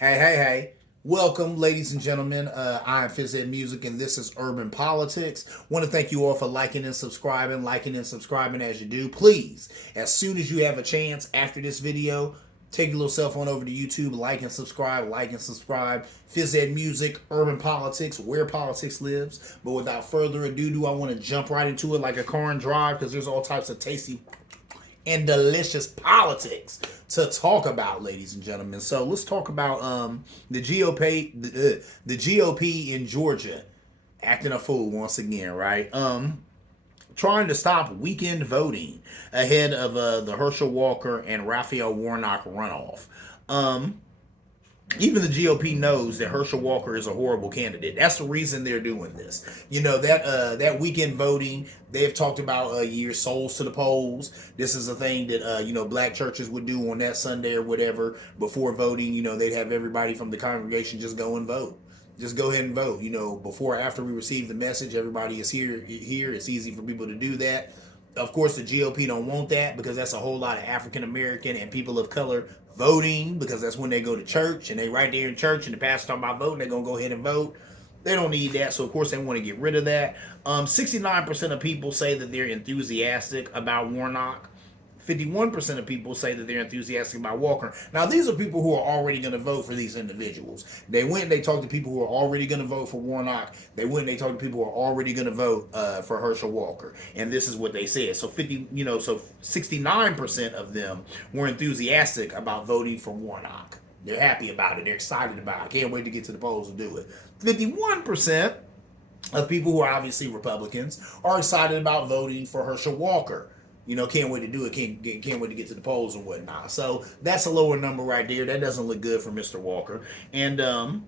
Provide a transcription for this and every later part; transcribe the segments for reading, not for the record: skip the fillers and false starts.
Hey. Welcome, ladies and gentlemen. I am Phizzedmusic, and this is Urban Politics. Want to thank you all for liking and subscribing as you do. Please, as soon as you have a chance after this video, take your little cell phone over to YouTube, like and subscribe. Phizzedmusic, Urban Politics, where politics lives. But without further ado, do I want to jump right into it like a car and drive, because there's all types of tasty and delicious politics to talk about, ladies and gentlemen. So let's talk about the GOP, the GOP in Georgia acting a fool once again, right? Trying to stop weekend voting ahead of the Herschel Walker and Raphael Warnock runoff. Even the GOP knows that Herschel Walker is a horrible candidate. That's the reason they're doing this. You know, that weekend voting, they've talked about year souls to the polls. This is a thing that black churches would do on that Sunday or whatever before voting. You know, they'd have everybody from the congregation just go and vote. Just go ahead and vote. You know, before or after we receive the message, everybody is here. It's easy for people to do that. Of course, the GOP don't want that because that's a whole lot of African American and people of color voting, because that's when they go to church and they right there in church and the pastor talking about voting, they're going to go ahead and vote. They don't need that, so of course they want to get rid of that. 69% of people say that they're enthusiastic about Warnock. 51% of people say that they're enthusiastic about Walker. Now, these are people who are already going to vote for these individuals. They went and they talked to people who are already going to vote for Warnock. They went and they talked to people who are already going to vote for Herschel Walker. And this is what they said. So 69% of them were enthusiastic about voting for Warnock. They're happy about it. They're excited about it. Can't wait to get to the polls and do it. 51% of people who are obviously Republicans are excited about voting for Herschel Walker. You know, can't wait to do it. Can't wait to get to the polls and whatnot. So that's a lower number right there. That doesn't look good for Mr. Walker. And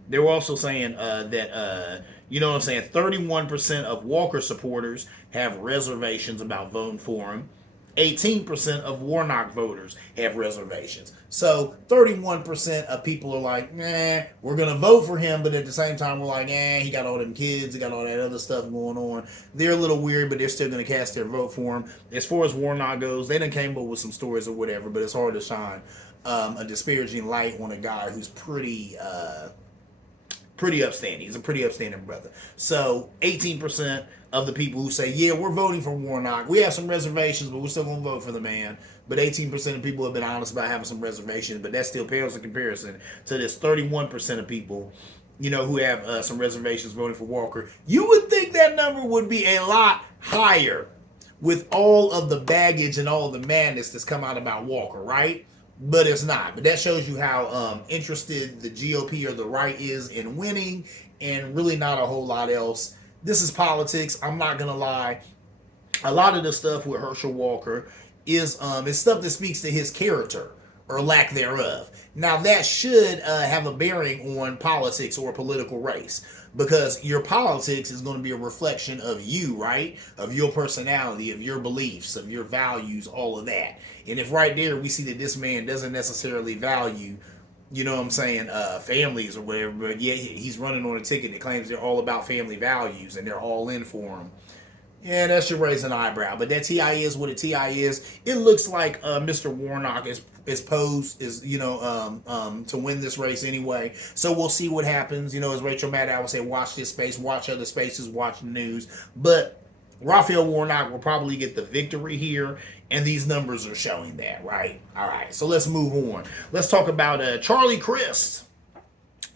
they were also saying that 31% of Walker supporters have reservations about voting for him. 18% of Warnock voters have reservations. So 31% of people are like, nah, we're going to vote for him. But at the same time, we're like, he got all them kids. He got all that other stuff going on. They're a little weird, but they're still going to cast their vote for him. As far as Warnock goes, they done came up with some stories or whatever, but it's hard to shine a disparaging light on a guy who's pretty upstanding. He's a pretty upstanding brother. So 18% of the people who say, yeah, we're voting for Warnock. We have some reservations, but we're still going to vote for the man. But 18% of people have been honest about having some reservations, but that still pales in comparison to this 31% of people, who have some reservations voting for Walker. You would think that number would be a lot higher with all of the baggage and all of the madness that's come out about Walker, right? But it's not. But that shows you how interested the GOP or the right is in winning, and really not a whole lot else. This is politics. I'm not going to lie. A lot of the stuff with Herschel Walker is stuff that speaks to his character or lack thereof. Now, that should have a bearing on politics or political race, because your politics is going to be a reflection of you, right? Of your personality, of your beliefs, of your values, all of that. And if right there we see that this man doesn't necessarily value, families or whatever, but yet he's running on a ticket that claims they're all about family values and they're all in for him. Yeah, that should raise an eyebrow. But that TI is what a TI is. It looks like Mr. Warnock is posed to win this race anyway. So we'll see what happens. As Rachel Maddow would say, watch this space, watch other spaces, watch the news. But Raphael Warnock will probably get the victory here, and these numbers are showing that, right? All right, so let's move on. Let's talk about Charlie Crist.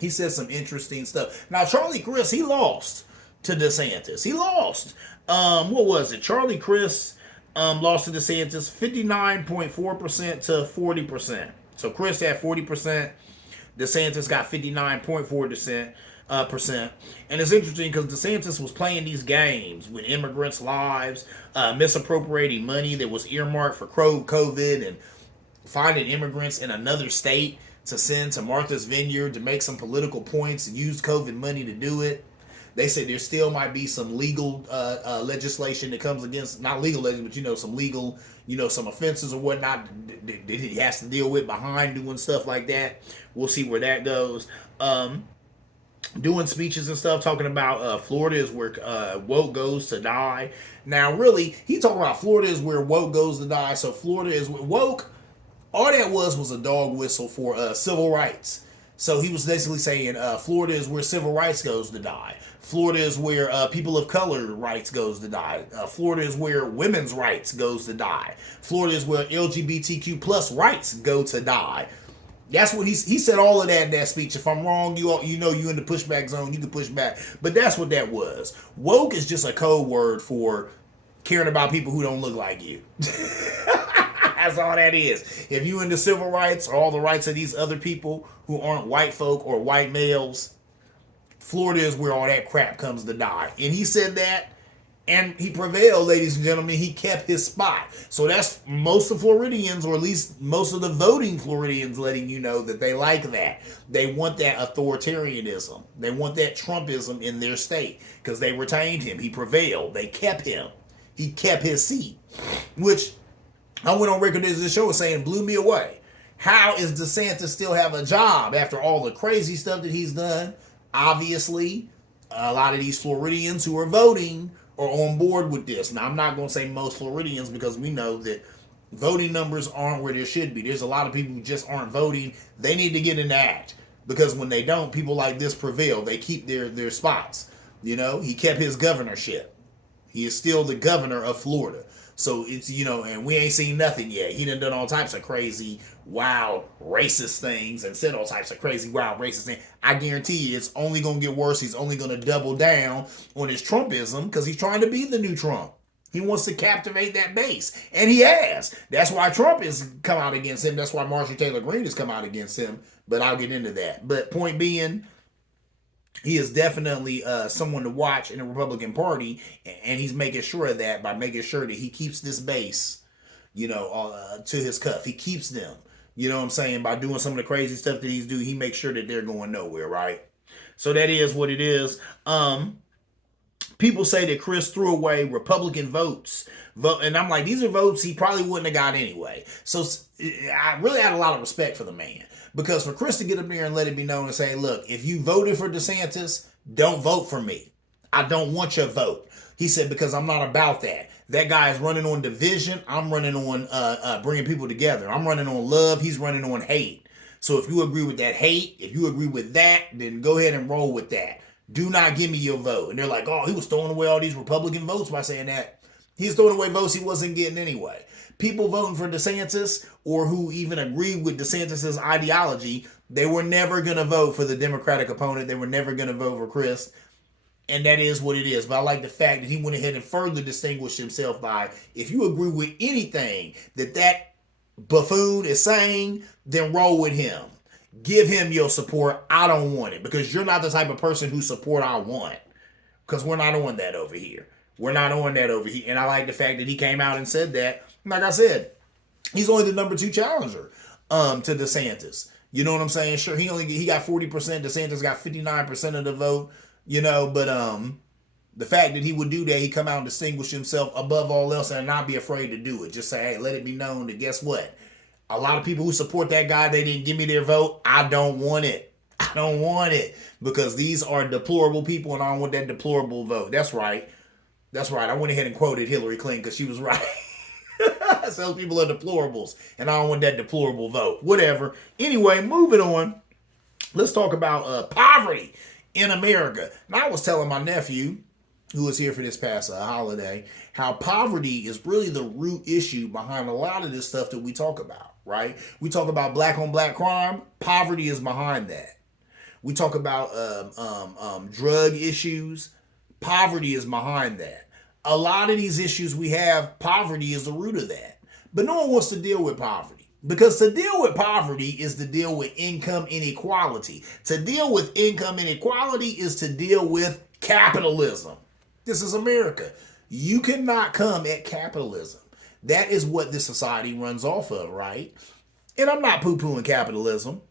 He said some interesting stuff. Now, Charlie Crist, he lost to DeSantis. He lost. What was it? Charlie Crist lost to DeSantis 59.4% to 40%. So Crist had 40%. DeSantis got 59.4%. And it's interesting because DeSantis was playing these games with immigrants' lives, misappropriating money that was earmarked for COVID, and finding immigrants in another state to send to Martha's Vineyard to make some political points and use COVID money to do it. They say there still might be some legal legislation that comes against, not legal legislation, but some legal, some offenses or whatnot that he has to deal with behind doing stuff like that. We'll see where that goes. Doing speeches and stuff, talking about Florida is where woke goes to die. Now, really, he talking about Florida is where woke goes to die. So Florida is where woke, all that was a dog whistle for civil rights. So he was basically saying Florida is where civil rights goes to die. Florida is where people of color rights goes to die. Florida is where women's rights goes to die. Florida is where LGBTQ plus rights go to die. That's what he said. All of that in that speech. If I'm wrong, you know you in the pushback zone. You can push back. But that's what that was. Woke is just a code word for caring about people who don't look like you. That's all that is. If you into civil rights or all the rights of these other people who aren't white folk or white males, Florida is where all that crap comes to die. And he said that, and he prevailed, ladies and gentlemen. He kept his spot. So that's most of Floridians, or at least most of the voting Floridians, letting you know that they like that. They want that authoritarianism. They want that Trumpism in their state because they retained him. He prevailed. They kept him. He kept his seat, which I went on record this show saying blew me away. How is DeSantis still have a job after all the crazy stuff that he's done? Obviously, a lot of these Floridians who are voting are on board with this. Now, I'm not going to say most Floridians because we know that voting numbers aren't where they should be. There's a lot of people who just aren't voting. They need to get in the act because when they don't, people like this prevail. They keep their spots. You know, he kept his governorship. He is still the governor of Florida. So it's, you know, and we ain't seen nothing yet. He done all types of crazy, wild, racist things and said all types of crazy, wild, racist things. I guarantee you it's only going to get worse. He's only going to double down on his Trumpism because he's trying to be the new Trump. He wants to captivate that base. And he has. That's why Trump has come out against him. That's why Marjorie Taylor Greene has come out against him. But I'll get into that. But point being, he is definitely someone to watch in the Republican Party, and he's making sure of that by making sure that he keeps this base, you know, to his cuff. He keeps them, you know what I'm saying, by doing some of the crazy stuff that he's doing. He makes sure that they're going nowhere, right? So that is what it is. People say that Chris threw away Republican votes. And I'm like, these are votes he probably wouldn't have got anyway. So I really had a lot of respect for the man. Because for Chris to get up there and let it be known and say, look, if you voted for DeSantis, don't vote for me. I don't want your vote. He said, because I'm not about that. That guy is running on division. I'm running on bringing people together. I'm running on love. He's running on hate. So if you agree with that hate, if you agree with that, then go ahead and roll with that. Do not give me your vote. And they're like, oh, he was throwing away all these Republican votes by saying that. He's throwing away votes he wasn't getting anyway. People voting for DeSantis or who even agree with DeSantis' ideology, they were never going to vote for the Democratic opponent. They were never going to vote for Chris. And that is what it is. But I like the fact that he went ahead and further distinguished himself by, if you agree with anything that buffoon is saying, then roll with him. Give him your support. I don't want it because you're not the type of person whose support I want. Because we're not on that over here. We're not on that over here. And I like the fact that he came out and said that. Like I said, he's only the number 2 challenger to DeSantis. You know what I'm saying? Sure, he got 40%. DeSantis got 59% of the vote. You know, but the fact that he would do that, he come out and distinguish himself above all else and not be afraid to do it. Just say, hey, let it be known that guess what? A lot of people who support that guy, they didn't give me their vote. I don't want it. I don't want it because these are deplorable people and I don't want that deplorable vote. That's right. That's right. I went ahead and quoted Hillary Clinton because she was right. Those people are deplorables, and I don't want that deplorable vote. Whatever. Anyway, moving on. Let's talk about poverty in America. Now, I was telling my nephew, who was here for this past holiday, how poverty is really the root issue behind a lot of this stuff that we talk about, right? We talk about black on black crime. Poverty is behind that. We talk about drug issues. Poverty is behind that. A lot of these issues we have, poverty is the root of that. But no one wants to deal with poverty. Because to deal with poverty is to deal with income inequality. To deal with income inequality is to deal with capitalism. This is America. You cannot come at capitalism. That is what this society runs off of, right? And I'm not poo-pooing capitalism.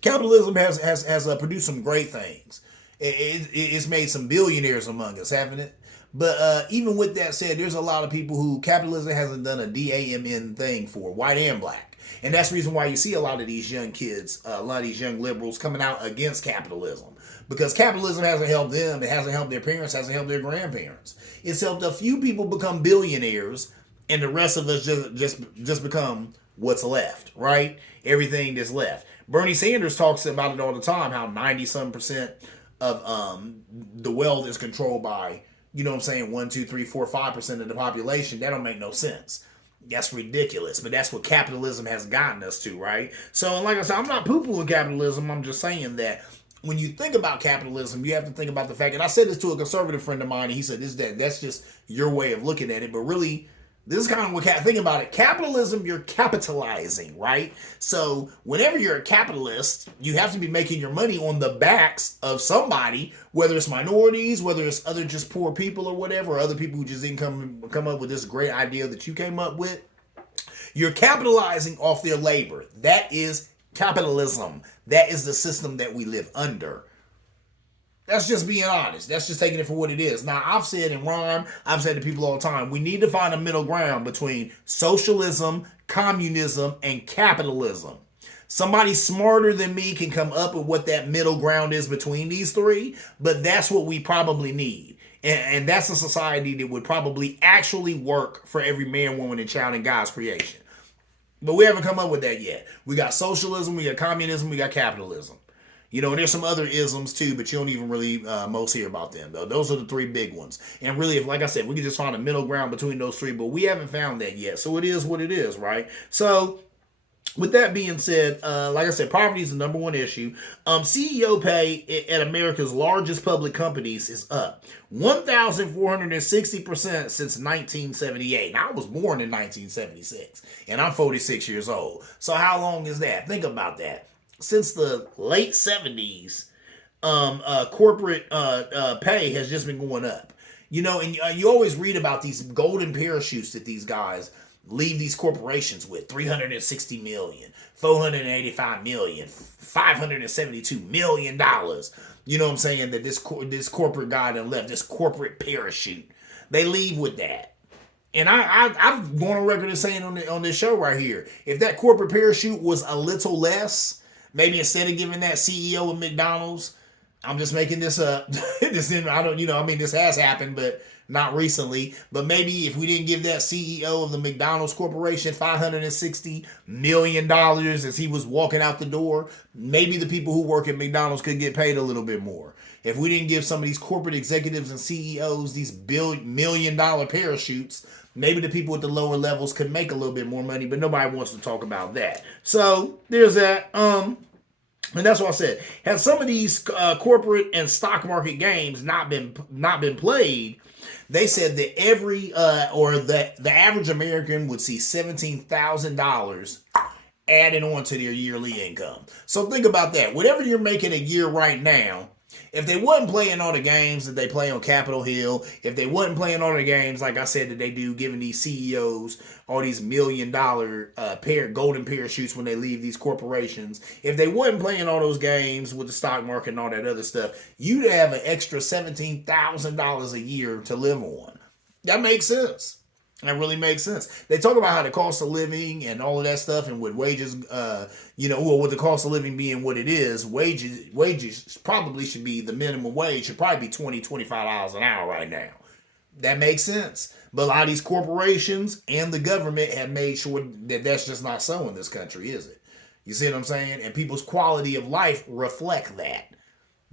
Capitalism has produced some great things. It's made some billionaires among us, haven't it? But even with that said, there's a lot of people who capitalism hasn't done a DAMN thing for, white and black. And that's the reason why you see a lot of these young kids, a lot of these young liberals coming out against capitalism. Because capitalism hasn't helped them. It hasn't helped their parents, hasn't helped their grandparents. It's helped a few people become billionaires, and the rest of us just become what's left, right? Everything that's left. Bernie Sanders talks about it all the time, how 90 some percent of the wealth is controlled by, you know what I'm saying, 1, 2, 3, 4, 5% of the population. That don't make no sense. That's ridiculous, but that's what capitalism has gotten us to, right? So, like I said, I'm not poo-pooing capitalism. I'm just saying that when you think about capitalism, you have to think about the fact, and I said this to a conservative friend of mine, and he said, that's just your way of looking at it, but really, this is kind of what, think about it. Capitalism, you're capitalizing, right? So whenever you're a capitalist, you have to be making your money on the backs of somebody, whether it's minorities, whether it's other just poor people or whatever, or other people who just didn't come up with this great idea that you came up with. You're capitalizing off their labor. That is capitalism. That is the system that we live under. That's just being honest. That's just taking it for what it is. Now, I've said in rhyme, I've said to people all the time, we need to find a middle ground between socialism, communism, and capitalism. Somebody smarter than me can come up with what that middle ground is between these three, but that's what we probably need. And that's a society that would probably actually work for every man, woman, and child in God's creation. But we haven't come up with that yet. We got socialism, we got communism, we got capitalism. You know, and there's some other isms too, but you don't even really most hear about them, though. Those are the three big ones. And really, if, like I said, we could just find a middle ground between those three, but we haven't found that yet. So it is what it is, right? So with that being said, like I said, poverty is the number one issue. CEO pay at America's largest public companies is up 1,460% since 1978. Now, I was born in 1976, and I'm 46 years old. So how long is that? Think about that. Since the late 70s, corporate pay has just been going up. You know, and you always read about these golden parachutes that these guys leave these corporations with: 360 million, 485 million, 572 million dollars. You know what I'm saying? That this corporate guy that left, this corporate parachute, they leave with that. And I've gone on record as saying on this show right here, if that corporate parachute was a little less, maybe instead of giving that CEO of McDonald's, I'm just making this up. This has happened, but not recently. But maybe if we didn't give that CEO of the McDonald's Corporation $560 million as he was walking out the door, maybe the people who work at McDonald's could get paid a little bit more. If we didn't give some of these corporate executives and CEOs these $1 million parachutes, maybe the people at the lower levels could make a little bit more money, but nobody wants to talk about that. So there's that. And that's what I said. Had some of these corporate and stock market games not been played, they said that the average American would see $17,000 added on to their yearly income. So think about that. Whatever you're making a year right now, if they wasn't playing all the games that they play on Capitol Hill, if they wasn't playing all the games, like I said, that they do, giving these CEOs all these $1 million golden parachutes when they leave these corporations, if they wasn't playing all those games with the stock market and all that other stuff, you'd have an extra $17,000 a year to live on. That makes sense. That really makes sense. They talk about how the cost of living and all of that stuff, and with wages, with the cost of living being what it is, wages probably should be, the minimum wage should probably be $20-$25 an hour right now. That makes sense. But a lot of these corporations and the government have made sure that that's just not so in this country, is it? You see what I'm saying? And people's quality of life reflect that.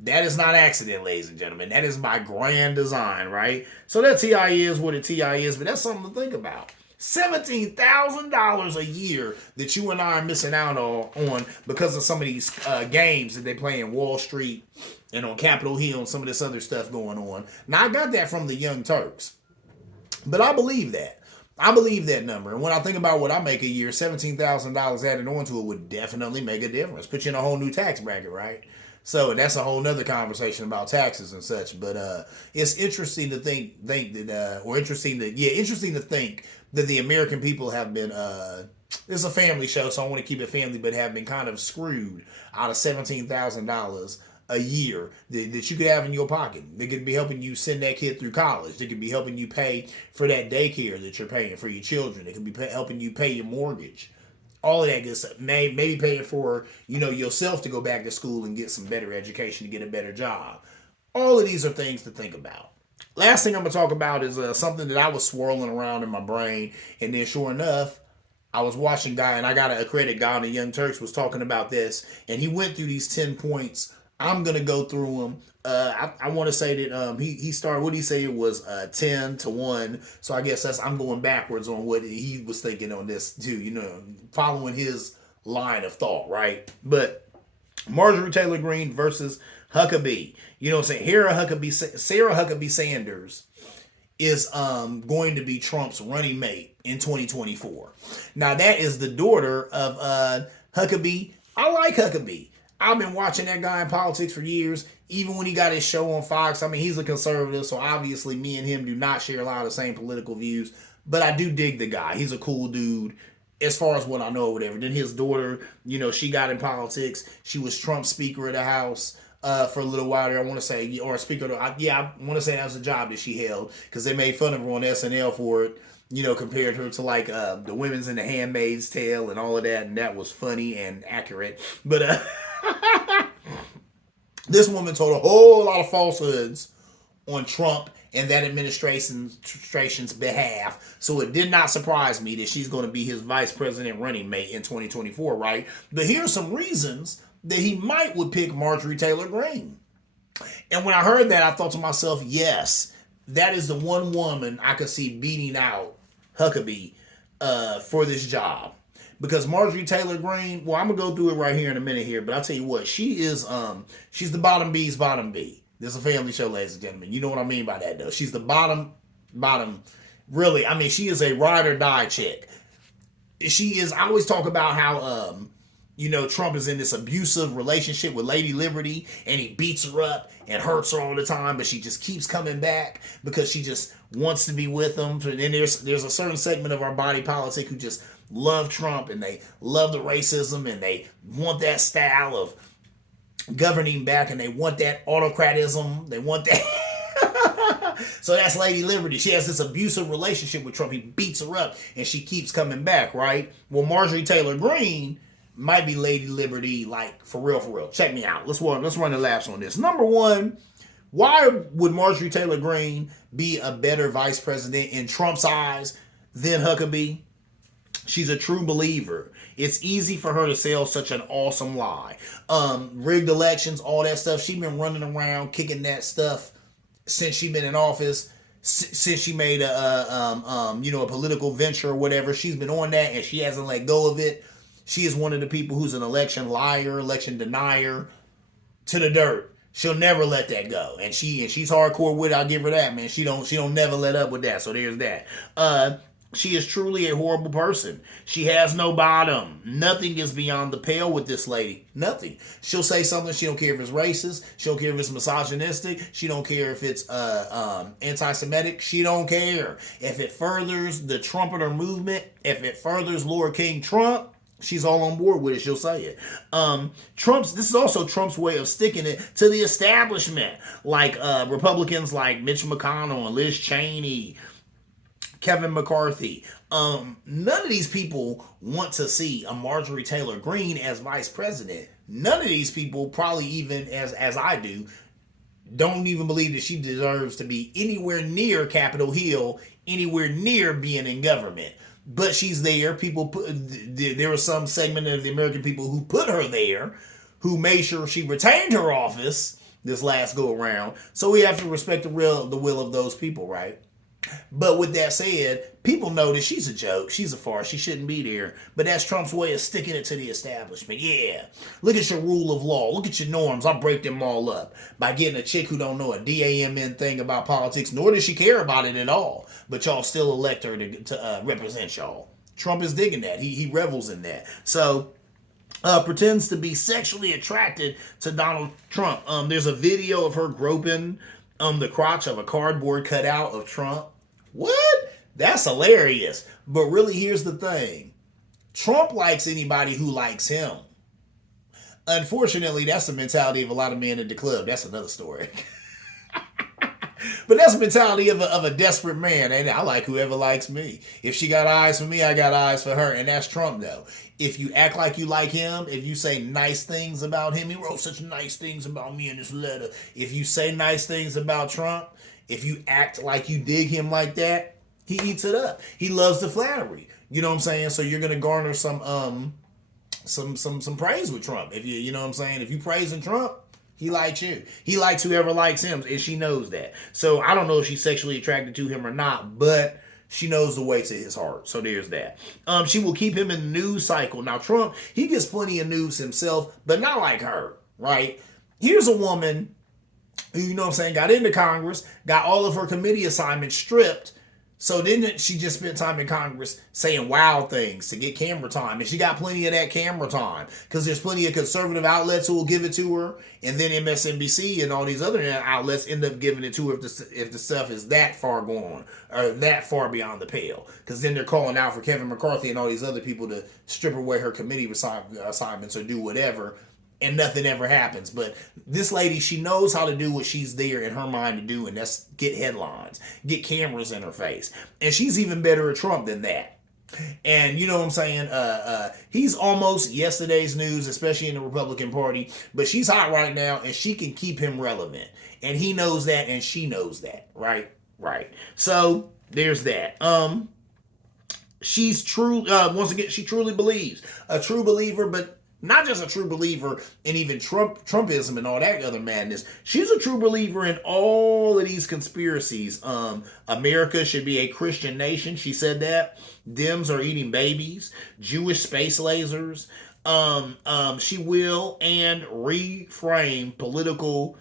That is not accident, ladies and gentlemen. That is by grand design, right? So that TI is what a TI is, but that's something to think about. $17,000 a year that you and I are missing out on because of some of these games that they play in Wall Street and on Capitol Hill and some of this other stuff going on. Now, I got that from the Young Turks, but I believe that. I believe that number. And when I think about what I make a year, $17,000 added onto it would definitely make a difference. Put you in a whole new tax bracket, right? So that's a whole nother conversation about taxes and such. But it's interesting to think that the American people have been, it's a family show, so I want to keep it family, but have been kind of screwed out of $17,000 a year that you could have in your pocket. They could be helping you send that kid through college. They could be helping you pay for that daycare that you're paying for your children. They could be helping you pay your mortgage. All of that good stuff. Maybe paying for, yourself to go back to school and get some better education, to get a better job. All of these are things to think about. Last thing I'm going to talk about is something that I was swirling around in my brain. And then sure enough, I was watching Guy, and I got to credit Guy on the Young Turks was talking about this, and he went through these 10 points. I'm gonna go through them. I want to say that he started. What did he say? It was 10-1. So I guess I'm going backwards on what he was thinking on this too. You know, following his line of thought, right? But Marjorie Taylor Greene versus Huckabee. You know what I'm saying? Sarah Huckabee Sanders is going to be Trump's running mate in 2024. Now that is the daughter of Huckabee. I like Huckabee. I've been watching that guy in politics for years. Even when he got his show on Fox, I mean, he's a conservative, so obviously me and him do not share a lot of the same political views. But I do dig the guy. He's a cool dude, as far as what I know or whatever. Then his daughter, you know, she got in politics. She was Trump's Speaker of the House for a little while there. I want to say, or Speaker of the, I want to say that was a job that she held because they made fun of her on SNL for it. You know, compared her to like the Women's in the Handmaid's Tale and all of that, and that was funny and accurate. But this woman told a whole lot of falsehoods on Trump and that administration's behalf. So it did not surprise me that she's going to be his vice president running mate in 2024, right? But here's some reasons that he would pick Marjorie Taylor Greene. And when I heard that, I thought to myself, yes, that is the one woman I could see beating out Huckabee for this job. Because Marjorie Taylor Greene, well, I'm gonna go through it right here in a minute here, but I'll tell you what, she's the bottom B's bottom B. This is a family show, ladies and gentlemen. You know what I mean by that, though. She's the bottom, really. I mean, she is a ride or die chick. She is. I always talk about how you know, Trump is in this abusive relationship with Lady Liberty, and he beats her up and hurts her all the time, but she just keeps coming back because she just wants to be with him. And then there's a certain segment of our body politic who just love Trump, and they love the racism, and they want that style of governing back, and they want that autocratism. They want that. So that's Lady Liberty. She has this abusive relationship with Trump. He beats her up, and she keeps coming back, right? Well, Marjorie Taylor Greene might be Lady Liberty, like, for real, for real. Check me out. Let's run the laps on this. Number one, why would Marjorie Taylor Greene be a better vice president in Trump's eyes than Huckabee? She's a true believer. It's easy for her to sell such an awesome lie. Rigged elections, all that stuff. She's been running around kicking that stuff since she's been in office. Since she made a political venture or whatever. She's been on that and she hasn't let go of it. She is one of the people who's an election liar, election denier to the dirt. She'll never let that go. And she's hardcore with it. I'll give her that, man. She don't never let up with that. So there's that. She is truly a horrible person. She has no bottom. Nothing is beyond the pale with this lady. Nothing. She'll say something. She don't care if it's racist. She don't care if it's misogynistic. She don't care if it's anti-Semitic. She don't care. If it furthers the Trumpeter movement, if it furthers Lord King Trump, she's all on board with it. She'll say it. This is also Trump's way of sticking it to the establishment. Like Republicans like Mitch McConnell and Liz Cheney, Kevin McCarthy. None of these people want to see a Marjorie Taylor Greene as vice president. None of these people, probably even as I do, don't even believe that she deserves to be anywhere near Capitol Hill, anywhere near being in government. But she's there. There was some segment of the American people who put her there, who made sure she retained her office this last go around. So we have to respect the will of those people, right? But with that said, people know that she's a joke. She's a farce. She shouldn't be there. But that's Trump's way of sticking it to the establishment. Yeah. Look at your rule of law. Look at your norms. I'll break them all up by getting a chick who don't know a damn thing about politics, nor does she care about it at all. But y'all still elect her to represent y'all. Trump is digging that. He revels in that. So pretends to be sexually attracted to Donald Trump. There's a video of her groping the crotch of a cardboard cutout of Trump. What? That's hilarious. But really, here's the thing. Trump likes anybody who likes him. Unfortunately, that's the mentality of a lot of men at the club. That's another story. But that's the mentality of a desperate man. And I like whoever likes me. If she got eyes for me, I got eyes for her. And that's Trump, though. If you act like you like him, if you say nice things about him, he wrote such nice things about me in this letter. If you say nice things about Trump, if you act like you dig him like that, he eats it up. He loves the flattery. You know what I'm saying? So you're gonna garner some praise with Trump. If you know what I'm saying, if you praising Trump, he likes you. He likes whoever likes him, and she knows that. So I don't know if she's sexually attracted to him or not, but she knows the way to his heart. So there's that. She will keep him in the news cycle. Now Trump, he gets plenty of news himself, but not like her, right? Here's a woman who, you know what I'm saying, got into Congress, got all of her committee assignments stripped. So then she just spent time in Congress saying wild things to get camera time. And she got plenty of that camera time because there's plenty of conservative outlets who will give it to her. And then MSNBC and all these other outlets end up giving it to her if the stuff is that far gone or that far beyond the pale. Because then they're calling out for Kevin McCarthy and all these other people to strip away her committee assignments or do whatever. And nothing ever happens. But this lady, she knows how to do what she's there in her mind to do, and that's get headlines, get cameras in her face. And she's even better at Trump than that. And you know what I'm saying? He's almost yesterday's news, especially in the Republican Party. But she's hot right now, and she can keep him relevant. And he knows that, and she knows that. Right? Right. So there's that. She's true. Once again, she truly believes. A true believer, but not just a true believer in even Trumpism and all that other madness. She's a true believer in all of these conspiracies. America should be a Christian nation. She said that. Dems are eating babies. Jewish space lasers. She will and reframe political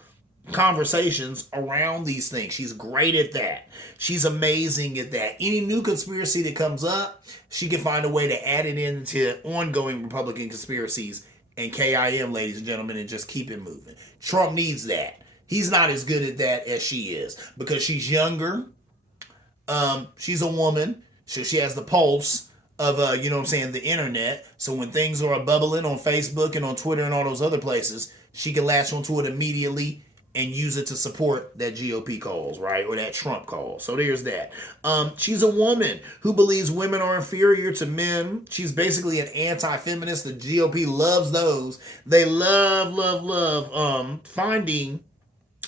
conversations around these things. She's great at that. She's amazing at that. Any new conspiracy that comes up, she can find a way to add it into ongoing Republican conspiracies and KIM, ladies and gentlemen, and just keep it moving. Trump needs that. He's not as good at that as she is because she's younger. She's a woman, so she has the pulse of, you know what I'm saying, the internet. So when things are bubbling on Facebook and on Twitter and all those other places, she can latch onto it immediately and use it to support that GOP cause, right? Or that Trump cause. So there's that. She's a woman who believes women are inferior to men. She's basically an anti-feminist. The GOP loves those. They love finding...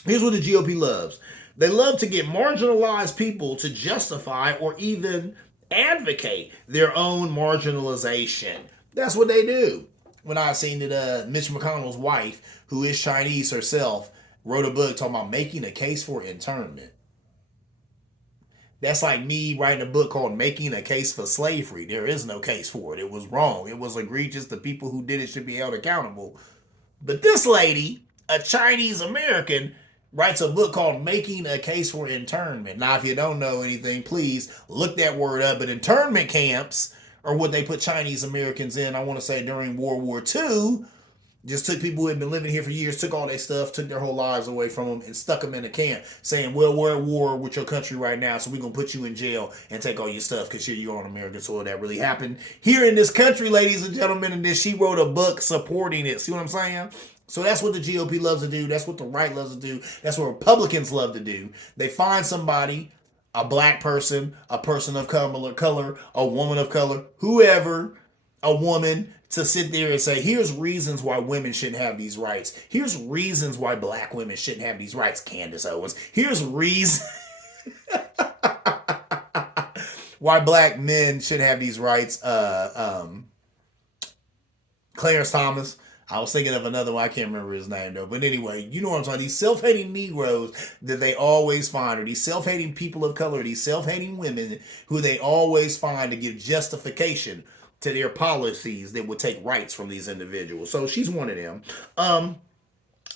Here's what the GOP loves. They love to get marginalized people to justify or even advocate their own marginalization. That's what they do. When I seen that Mitch McConnell's wife, who is Chinese herself, wrote a book talking about making a case for internment. That's like me writing a book called Making a Case for Slavery. There is no case for it. It was wrong. It was egregious. The people who did it should be held accountable. But this lady, a Chinese American, writes a book called Making a Case for Internment. Now, if you don't know anything, please look that word up. But internment camps are what they put Chinese Americans in, I want to say, during World War II. Just took people who had been living here for years, took all their stuff, took their whole lives away from them, and stuck them in a camp, saying, well, we're at war with your country right now, so we're going to put you in jail and take all your stuff because you're on American soil. That really happened here in this country, ladies and gentlemen, and then she wrote a book supporting it. See what I'm saying? So that's what the GOP loves to do. That's what the right loves to do. That's what Republicans love to do. They find somebody, a black person, a person of color, a woman of color, whoever, a woman, to sit there and say, here's reasons why women shouldn't have these rights. Here's reasons why black women shouldn't have these rights, Candace Owens. Here's reasons why black men should have these rights. Clarence Thomas. I was thinking of another one. I can't remember his name, though. But anyway, you know what I'm talking about. These self-hating Negroes that they always find, or these self-hating people of color, these self-hating women who they always find to give justification to their policies that would take rights from these individuals. So she's one of them.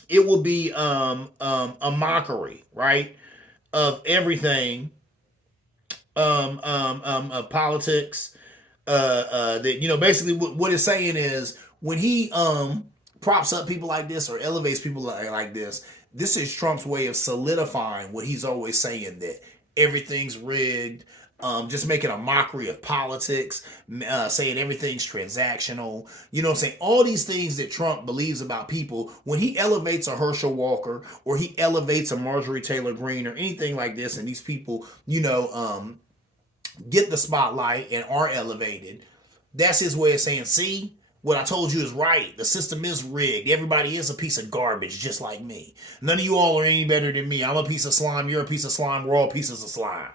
It will be a mockery, right, of everything, of politics. That, you know, basically what it's saying is when he props up people like this or elevates people like this, this is Trump's way of solidifying what he's always saying, that everything's rigged. Just making a mockery of politics, saying everything's transactional. You know what I'm saying? All these things that Trump believes about people, when he elevates a Herschel Walker or he elevates a Marjorie Taylor Greene or anything like this, and these people, you know, get the spotlight and are elevated, that's his way of saying, see, what I told you is right. The system is rigged. Everybody is a piece of garbage just like me. None of you all are any better than me. I'm a piece of slime. You're a piece of slime. We're all pieces of slime.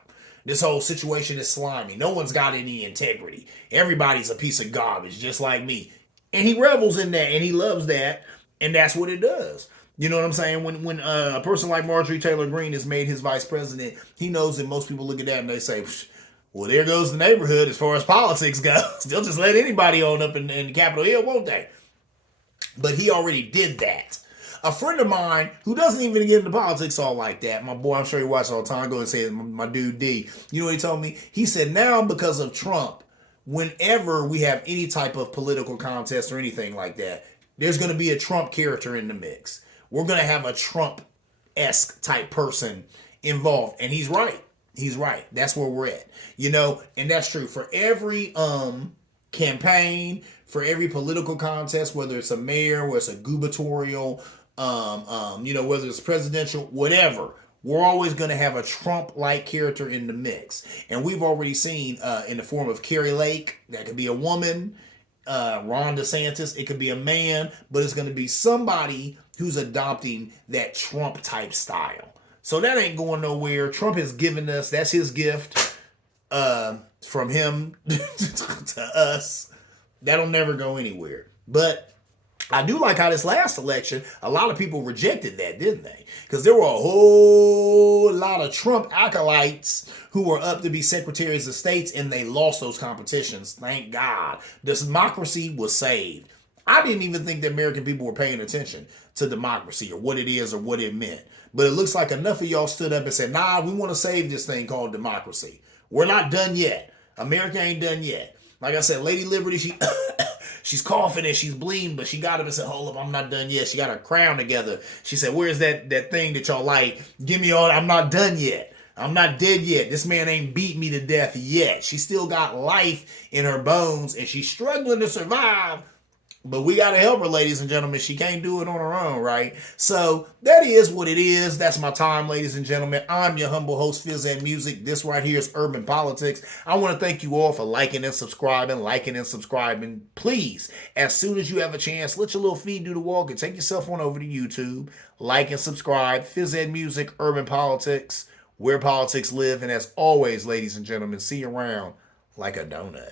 This whole situation is slimy. No one's got any integrity. Everybody's a piece of garbage, just like me. And he revels in that, and he loves that, and that's what it does. You know what I'm saying? When a person like Marjorie Taylor Greene is made his vice president, he knows that most people look at that and they say, well, there goes the neighborhood as far as politics goes. They'll just let anybody on up in Capitol Hill, won't they? But he already did that. A friend of mine who doesn't even get into politics all like that, my boy, I'm sure he watches all the time, go and say, my dude D, you know what he told me? He said, now because of Trump, whenever we have any type of political contest or anything like that, there's going to be a Trump character in the mix. We're going to have a Trump-esque type person involved. And he's right. He's right. That's where we're at. You know, and that's true. For every campaign, for every political contest, whether it's a mayor, whether it's a gubernatorial, you know, whether it's presidential, whatever, we're always going to have a Trump-like character in the mix. And we've already seen in the form of Carrie Lake, that could be a woman, Ron DeSantis, it could be a man, but it's going to be somebody who's adopting that Trump-type style. So that ain't going nowhere. Trump has given us, that's his gift from him to us. That'll never go anywhere. But I do like how this last election, a lot of people rejected that, didn't they? Because there were a whole lot of Trump acolytes who were up to be secretaries of states, and they lost those competitions. Thank God. Democracy was saved. I didn't even think the American people were paying attention to democracy or what it is or what it meant. But it looks like enough of y'all stood up and said, nah, we want to save this thing called democracy. We're not done yet. America ain't done yet. Like I said, Lady Liberty, she's coughing and she's bleeding, but she got up and said, hold up, I'm not done yet. She got her crown together. She said, where's that thing that y'all like? Give me all, I'm not done yet. I'm not dead yet. This man ain't beat me to death yet. She still got life in her bones and she's struggling to survive. But we got to help her, ladies and gentlemen. She can't do it on her own, right? So that is what it is. That's my time, ladies and gentlemen. I'm your humble host, Phizzedmusic. This right here is Urban Politics. I want to thank you all for liking and subscribing. Please, as soon as you have a chance, let your little feet do the walk and take yourself on over to YouTube. Like and subscribe. Phizzedmusic, Urban Politics, where politics live. And as always, ladies and gentlemen, see you around like a donut.